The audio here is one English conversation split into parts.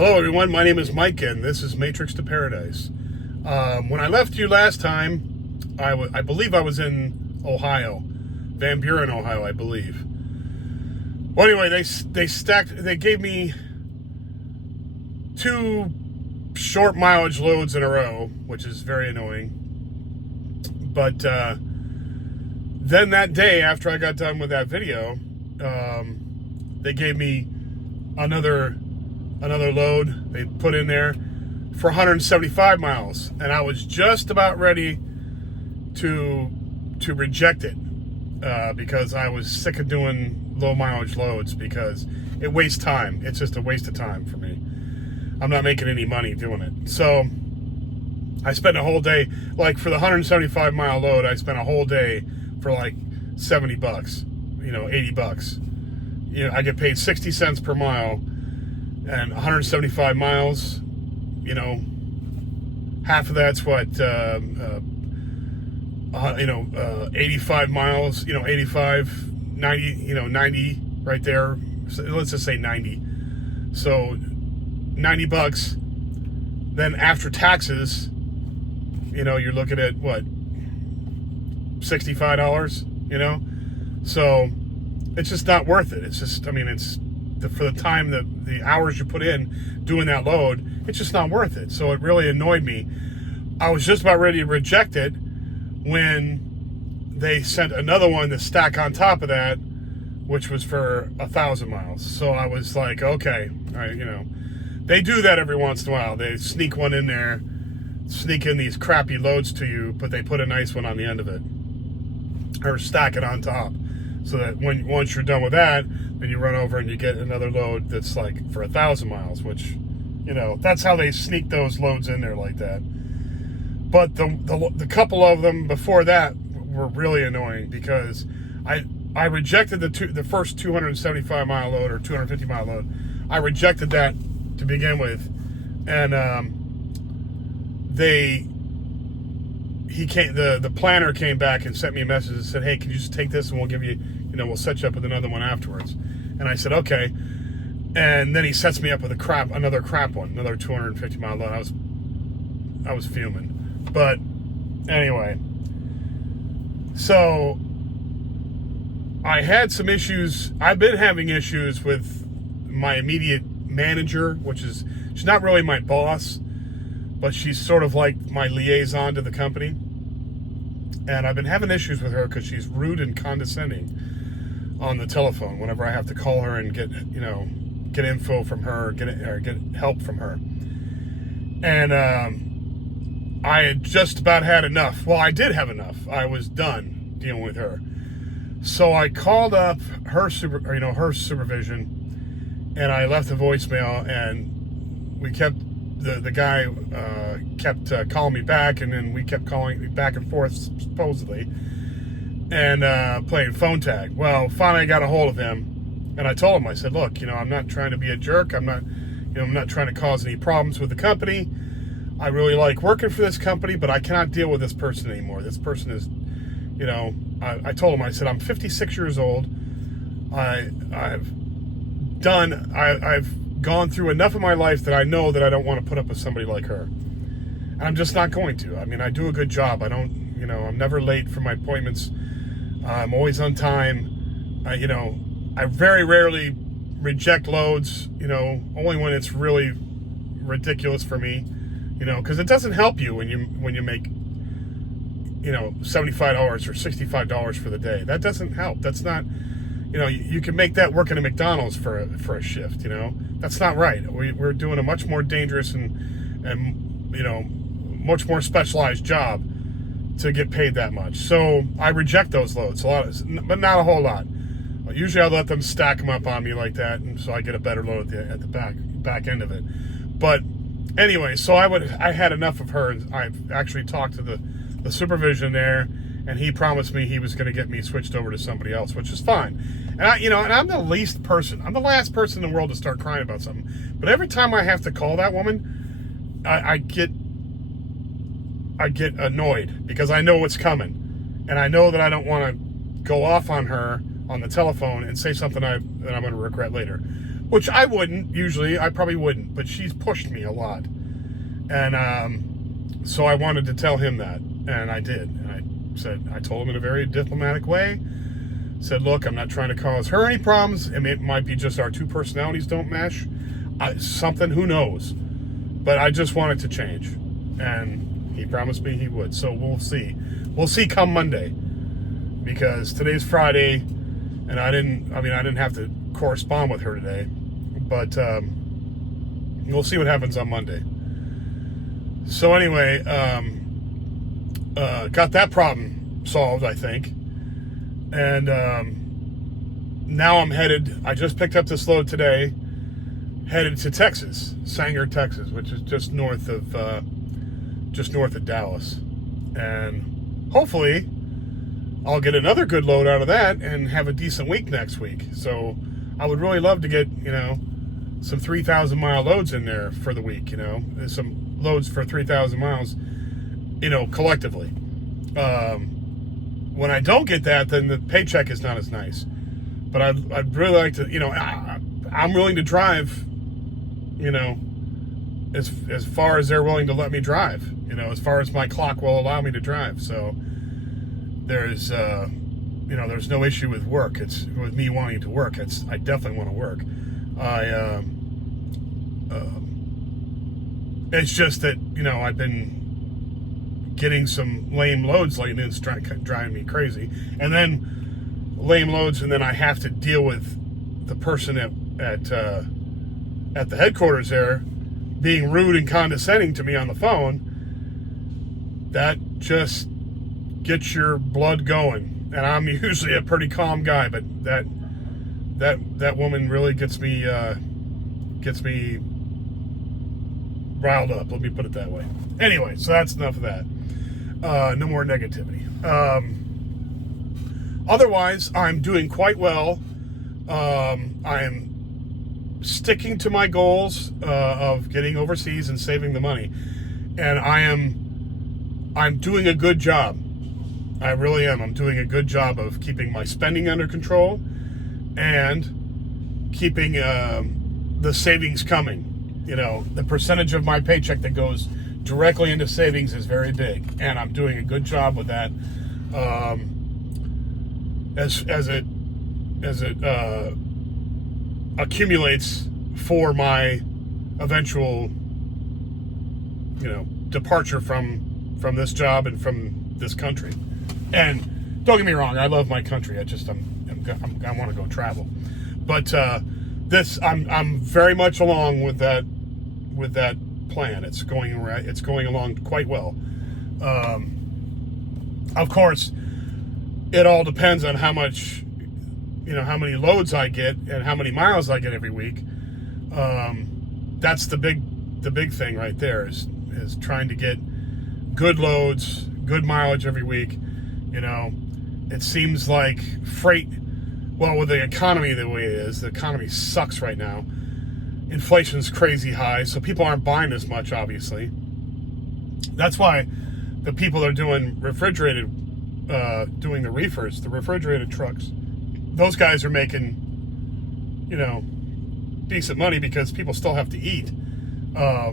Hello everyone, my name is Mike and this is Matrix to Paradise. When I left you last time, I believe I was in Ohio, Van Buren, Ohio, I believe. Well, anyway, they gave me 2 short mileage loads in a row, which is very annoying. But then that day after I got done with that video, they gave me another load they put in there for 175 miles, and I was just about ready to reject it because I was sick of doing low mileage loads because it wastes time. It's just a waste of time for me. I'm not making any money doing it. So I spent a whole day, like for the 175 mile load, I spent a whole day for like $70, $80. I get paid 60 cents per mile. And 175 miles, half of that's what, 85 miles, 85, 90, 90 right there. So let's just say 90. So $90. Then after taxes, you're looking at what, $65, So it's just not worth it. It's just, for the time, the hours you put in doing that load, it's just not worth it. So it really annoyed me. I was just about ready to reject it when they sent another one to stack on top of that, which was for 1,000 miles. So I was like, okay, they do that every once in a while. They sneak one in there, sneak in these crappy loads to you, but they put a nice one on the end of it, or stack it on top. So that once you're done with that, then you run over and you get another load that's like for 1,000 miles, which, that's how they sneak those loads in there like that. But the couple of them before that were really annoying because I rejected the first 275 mile load or 250 mile load. I rejected that to begin with, and the planner came back and sent me a message and said, hey, can you just take this and we'll give you, we'll set you up with another one afterwards. And I said, okay. And then he sets me up with another crap one, another 250 mile load. I was fuming. But anyway, so I had some issues. I've been having issues with my immediate manager, she's not really my boss, but she's sort of like my liaison to the company. And I've been having issues with her because she's rude and condescending on the telephone whenever I have to call her and get info from her, get help from her. And I had just about had enough. Well, I did have enough. I was done dealing with her. So I called up her supervision, and I left a voicemail, and we kept the guy kept calling me back, and then we kept calling back and forth supposedly, and playing phone tag. Well, finally I got a hold of him, and I told him, I said, look, I'm not trying to be a jerk. I'm not trying to cause any problems with the company. I really like working for this company, but I cannot deal with this person anymore. This person is, I told him, I said, I'm 56 years old. I've gone through enough of my life that I know that I don't want to put up with somebody like her. And I'm just not going to. I do a good job. I'm never late for my appointments. I'm always on time. I very rarely reject loads, only when it's really ridiculous for me, because it doesn't help you when you make, $75 or $65 for the day. That doesn't help. That's not, you can make that working at McDonald's for a shift, That's not right. We're doing a much more dangerous and much more specialized job to get paid that much. So I reject those loads, but not a whole lot. Usually I let them stack them up on me like that, and so I get a better load at the back end of it. But anyway, so I had enough of her, and I've actually talked to the supervision there, and he promised me he was going to get me switched over to somebody else, which is fine. And I'm the last person in the world to start crying about something. But every time I have to call that woman, I get annoyed because I know what's coming, and I know that I don't want to go off on her on the telephone and say something that I'm going to regret later. which I wouldn't usually. I probably wouldn't, but she's pushed me a lot. And so I wanted to tell him that, and I did. And I told him in a very diplomatic way, said, look, I'm not trying to cause her any problems. I mean, it might be just our two personalities don't mesh. Something, who knows? But I just wanted to change. And he promised me he would. So we'll see. We'll see come Monday. Because today's Friday, and I didn't have to correspond with her today. But we'll see what happens on Monday. So anyway, got that problem solved, I think. And now I'm headed, I just picked up this load today, headed to Texas, Sanger, Texas, which is just north of Dallas. And hopefully I'll get another good load out of that and have a decent week next week. So I would really love to get, some 3,000 mile loads in there for the week, some loads for 3,000 miles, collectively. When I don't get that, then the paycheck is not as nice. But I'd really like to, I'm willing to drive, as far as they're willing to let me drive, as far as my clock will allow me to drive. So there's, there's no issue with work. It's with me wanting to work. I definitely want to work. It's just that, I've been getting some lame loads lately, and it's driving me crazy. And then lame loads, and then I have to deal with the person at the headquarters there being rude and condescending to me on the phone. That just gets your blood going. And I'm usually a pretty calm guy, but that woman really gets me riled up. Let me put it that way. Anyway, so that's enough of that. No more negativity. Otherwise, I'm doing quite well. I am sticking to my goals of getting overseas and saving the money, and I'm doing a good job. I really am. I'm doing a good job of keeping my spending under control and keeping the savings coming. The percentage of my paycheck that goes directly into savings is very big, and I'm doing a good job with that. As it accumulates for my eventual, departure from this job and from this country. And don't get me wrong, I love my country. I want to go travel, but I'm very much along with that plan. It's going along quite well. Of course, it all depends on how much, how many loads I get and how many miles I get every week. That's the big thing right there is trying to get good loads, good mileage every week. It seems like freight, well, with the economy the way it is, the economy sucks right now. Inflation's crazy high, so people aren't buying as much, obviously. That's why the people that are doing doing the reefers, the refrigerated trucks, those guys are making, decent money because people still have to eat. A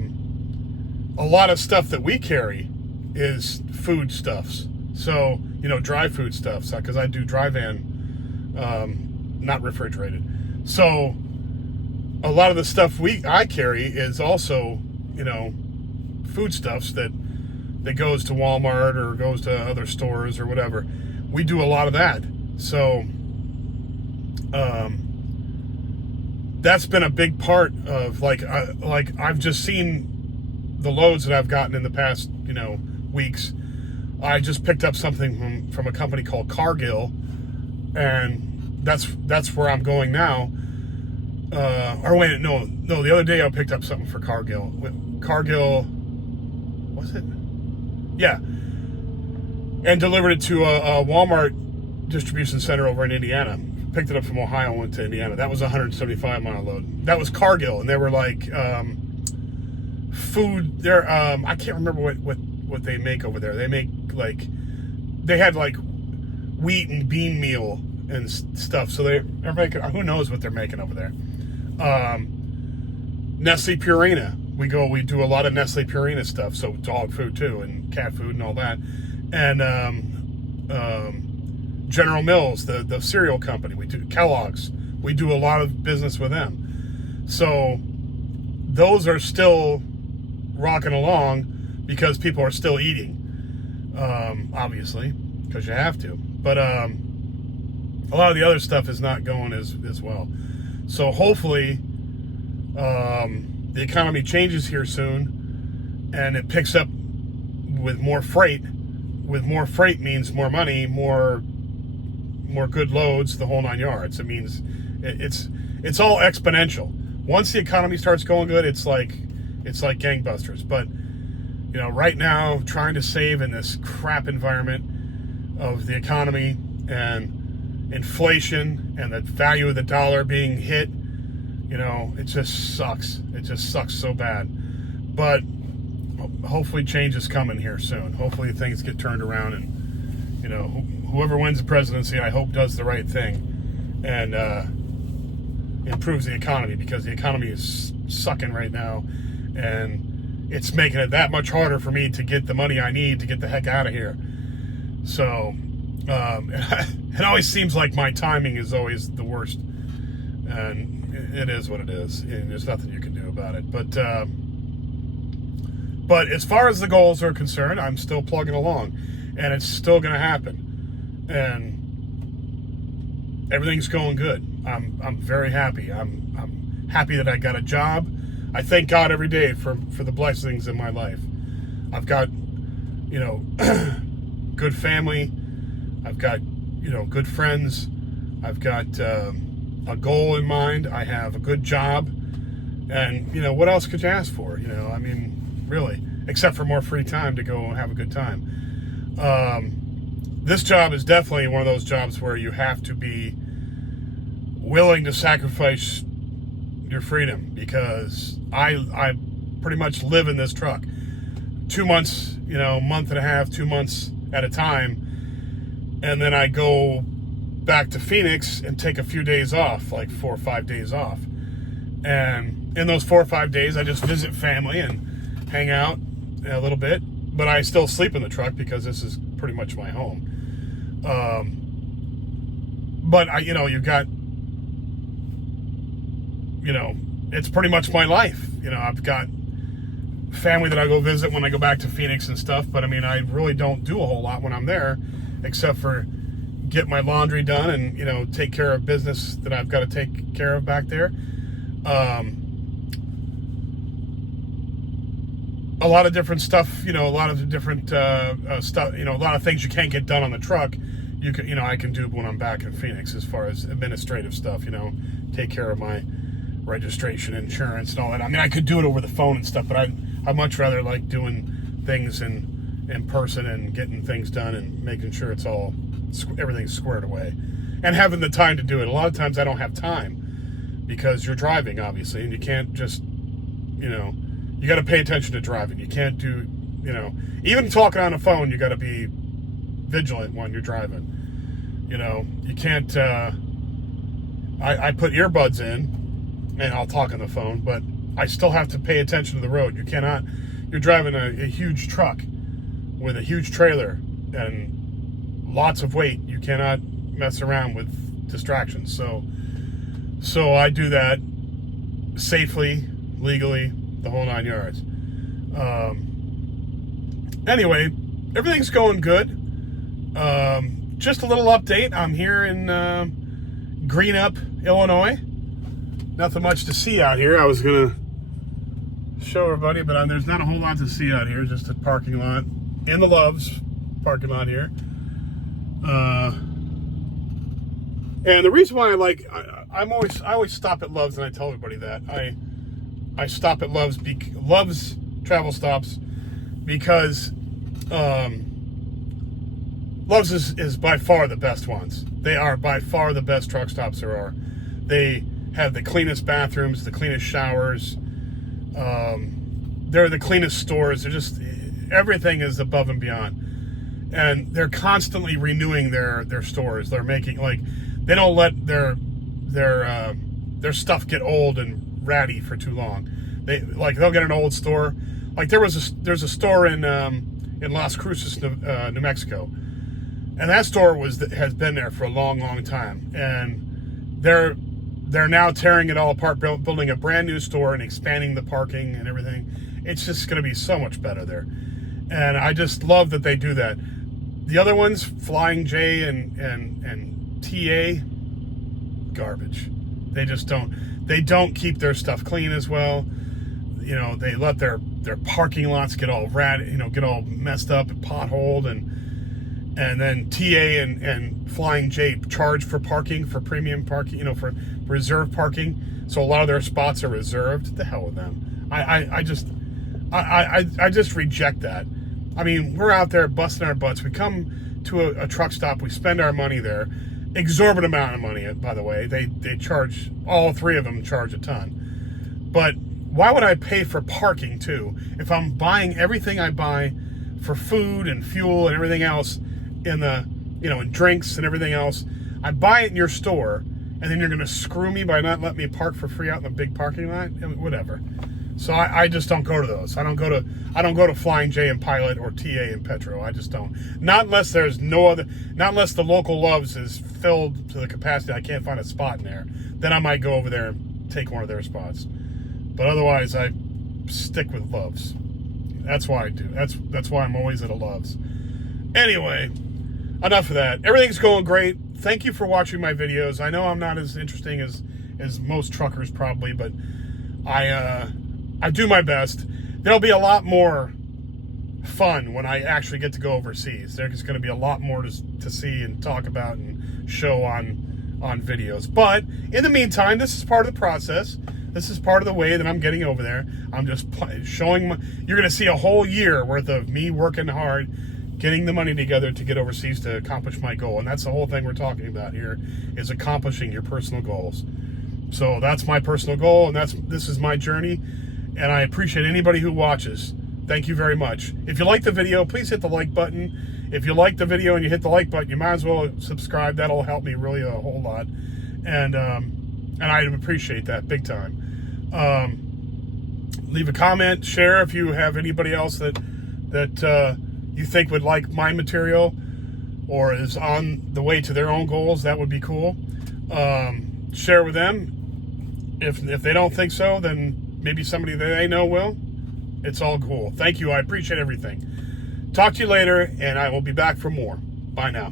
lot of stuff that we carry is food stuffs. So, dry food stuffs, because I do dry van, not refrigerated. So a lot of the stuff I carry is also, foodstuffs that goes to Walmart or goes to other stores or whatever. We do a lot of that. So that's been a big part of I've just seen the loads that I've gotten in the past, weeks. I just picked up something from a company called Cargill, and that's where I'm going now. The other day I picked up something for Cargill. Cargill, was it? Yeah. And delivered it to a Walmart distribution center over in Indiana. Picked it up from Ohio and went to Indiana. That was a 175 mile load. That was Cargill, and they were like food. They're I can't remember what they make over there. They make they had wheat and bean meal and stuff. So they're making, who knows what they're making over there. Nestle Purina. We do a lot of Nestle Purina stuff, so dog food too, and cat food and all that. And General Mills, the cereal company. We do Kellogg's. We do a lot of business with them. So those are still rocking along because people are still eating, obviously, because you have to. But a lot of the other stuff is not going as well. So hopefully the economy changes here soon and it picks up with more freight. With more freight means more money, more good loads, the whole 9 yards. It means it's all exponential. Once the economy starts going good, it's like gangbusters. But right now, trying to save in this crap environment of the economy and inflation and the value of the dollar being hit, it just sucks. It just sucks so bad. But hopefully change is coming here soon. Hopefully things get turned around and, whoever wins the presidency, I hope does the right thing and improves the economy, because the economy is sucking right now and it's making it that much harder for me to get the money I need to get the heck out of here. So it always seems like my timing is always the worst, and it is what it is, and there's nothing you can do about it. But as far as the goals are concerned, I'm still plugging along, and it's still going to happen. And everything's going good. I'm very happy. I'm happy that I got a job. I thank God every day for the blessings in my life. I've got, good family. I've got, good friends. I've got a goal in mind. I have a good job. And, what else could you ask for? Really, except for more free time to go and have a good time. This job is definitely one of those jobs where you have to be willing to sacrifice your freedom, because I pretty much live in this truck 2 months, month and a half, 2 months at a time. And then I go back to Phoenix and take a few days off, like 4 or 5 days off. And in those 4 or 5 days, I just visit family and hang out a little bit, but I still sleep in the truck because this is pretty much my home. But you've got, it's pretty much my life. I've got family that I go visit when I go back to Phoenix and stuff, but I really don't do a whole lot when I'm there, except for get my laundry done and, take care of business that I've got to take care of back there. A lot of different stuff, a lot of different stuff, a lot of things you can't get done on the truck. I can do when I'm back in Phoenix, as far as administrative stuff, take care of my registration, insurance, and all that. I could do it over the phone and stuff, but I much rather like doing things in person and getting things done and making sure everything's squared away and having the time to do it. A lot of times I don't have time because you're driving, obviously, and you can't just, you got to pay attention to driving. You can't do, even talking on the phone, you got to be vigilant when you're driving. You can't, I put earbuds in and I'll talk on the phone, but I still have to pay attention to the road. You're driving a huge truck with a huge trailer and lots of weight. You cannot mess around with distractions. So I do that safely, legally, the whole 9 yards. Anyway, everything's going good. Just a little update. I'm here in Greenup, Illinois. Nothing much to see out here. I was going to show everybody, but there's not a whole lot to see out here. Just a parking lot in the Love's parking lot here. And the reason why I always stop at Love's, and I tell everybody that I stop at Love's travel stops because Love's is by far the best ones. They are by far the best truck stops there are. They have the cleanest bathrooms, the cleanest showers. They're the cleanest stores. They're just, everything is above and beyond. And they're constantly renewing their stores. They're making, they don't let their their stuff get old and ratty for too long. They'll get an old store. Like there's a store in Las Cruces, New Mexico, and that store has been there for a long, long time, and they're now tearing it all apart, building a brand new store and expanding the parking and everything. It's just going to be so much better there, and I just love that they do that. The other ones, Flying J and TA, garbage. They just don't keep their stuff clean as well. You know, they let their parking lots get all get all messed up and potholed, and then TA and Flying J charge for parking, for premium parking, for reserve parking. So a lot of their spots are reserved. The hell with them. I just reject that. I mean, we're out there busting our butts. We come to a truck stop. We spend our money there. Exorbitant amount of money, by the way. They charge, all three of them charge a ton. But why would I pay for parking too if I'm buying everything I buy for food and fuel and everything else and drinks and everything else? I buy it in your store, and then you're going to screw me by not letting me park for free out in the big parking lot? Whatever. So I just don't go to those. I don't go to Flying J and Pilot or TA and Petro. I just don't. Not unless there's not unless the local Loves is filled to the capacity. I can't find a spot in there. Then I might go over there and take one of their spots. But otherwise, I stick with Loves. That's why I do. That's why I'm always at a Loves. Anyway, enough of that. Everything's going great. Thank you for watching my videos. I know I'm not as interesting as most truckers probably, but I do my best. There'll be a lot more fun when I actually get to go overseas. There's going to be a lot more to see and talk about and show on videos. But in the meantime, this is part of the process. This is part of the way that I'm getting over there. I'm just showing you're going to see a whole year worth of me working hard, getting the money together to get overseas to accomplish my goal. And that's the whole thing we're talking about here, is accomplishing your personal goals. So that's my personal goal, and this is my journey. And I appreciate anybody who watches. Thank you very much. If you like the video, please hit the like button. If you like the video and you hit the like button, you might as well subscribe. That'll help me really a whole lot. And I appreciate that big time. Leave a comment, share if you have anybody else that you think would like my material or is on the way to their own goals. That would be cool. Share with them. If they don't think so, then maybe somebody that they know will. It's all cool. Thank you. I appreciate everything. Talk to you later, and I will be back for more. Bye now.